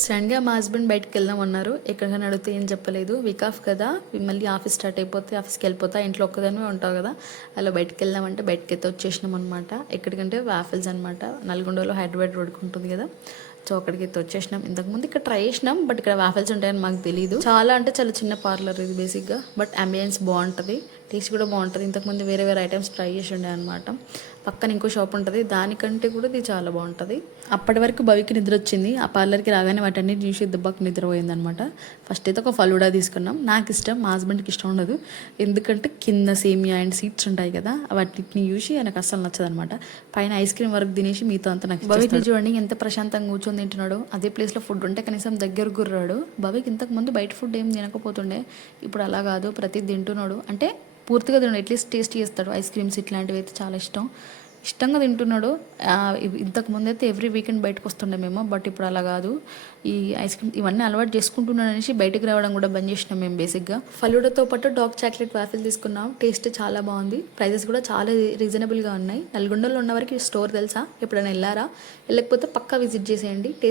సడన్గా మా హస్బెండ్ బయటకు వెళ్దామన్నారు. ఎక్కడికైనా అడిగితే ఏం చెప్పలేదు. వీక్ ఆఫ్ కదా, మళ్ళీ ఆఫీస్ స్టార్ట్ అయిపోతే ఆఫీస్కి వెళ్ళిపోతా, ఇంట్లో ఒక్కదానివే ఉంటావు కదా, అలా బయటకు వెళ్దామంటే బయటకి అయితే వచ్చేసినాం అనమాట. ఎక్కడికంటే వాఫిల్స్ అనమాట. నల్గొండలో హైదరాబాద్ రోడ్కి ఉంటుంది కదా, సో అక్కడికి అయితే వచ్చేసినాం. ఇంతకుముందు ఇక్కడ ట్రై చేసినాం, బట్ ఇక్కడ వాఫిల్స్ ఉంటాయని మాకు తెలియదు. చాలా అంటే చాలా చిన్న పార్లర్ ఇది బేసిక్గా, బట్ అంబియన్స్ బాగుంటుంది, టేస్ట్ కూడా బాగుంటుంది. ఇంతకుముందు వేరే వేరే ఐటమ్స్ ట్రై చేసి ఉండే అనమాట. పక్కన ఇంకో షాప్ ఉంటుంది, దానికంటే కూడా ఇది చాలా బాగుంటుంది. అప్పటి వరకు భవికి నిద్ర వచ్చింది. ఆ పార్లర్కి రాగానే వాటన్నిటి చూసి దెబ్బకి నిద్రపోయింది అనమాట. ఫస్ట్ అయితే ఒక ఫలూడా తీసుకున్నాం. నాకు ఇష్టం, మా హస్బెండ్కి ఇష్టం ఉండదు. ఎందుకంటే కింద సేమియా అండ్ సీడ్స్ ఉంటాయి కదా, వాటిని చూసి నాకు అస్సలు నచ్చదు అనమాట. పైన ఐస్ క్రీమ్ వరకు తినేసి మీతో అంతా నాకు భవికి చూడండి ఎంత ప్రశాంతంగా కూర్చొని తింటున్నాడు. అదే ప్లేస్లో ఫుడ్ ఉంటే కనీసం దగ్గర గుర్రాడు. భవికి ఇంతకు ముందు బయట ఫుడ్ ఏం తినకపోతుండే, ఇప్పుడు అలా కాదు, ప్రతి తింటున్నాడు. అంటే పూర్తిగా తినడు, అట్లీస్ట్ టేస్ట్ చేస్తాడు. ఐస్ క్రీమ్స్ ఇట్లాంటివి అయితే చాలా ఇష్టంగా తింటున్నాడు. ఇంతకు ముందు అయితే ఎవ్రీ వీకెండ్ బయటకు వస్తుండే మేము, బట్ ఇప్పుడు అలా కాదు. ఈ ఐస్ క్రీమ్ ఇవన్నీ అలవాటు చేసుకుంటున్నాడు అనేసి బయటకు రావడం కూడా బంద్ చేసినాం మేము బేసిక్గా. ఫలూడాతో పాటు డార్క్ చాక్లెట్ వాఫిల్ తీసుకున్నాం. టేస్ట్ చాలా బాగుంది, ప్రైజెస్ కూడా చాలా రీజనబుల్గా ఉన్నాయి. నల్గొండలో ఉన్న వరకు స్టోర్ తెలుసా, ఎప్పుడైనా వెళ్ళారా? వెళ్ళకపోతే పక్కా విజిట్ చేసేయండి. టేస్ట్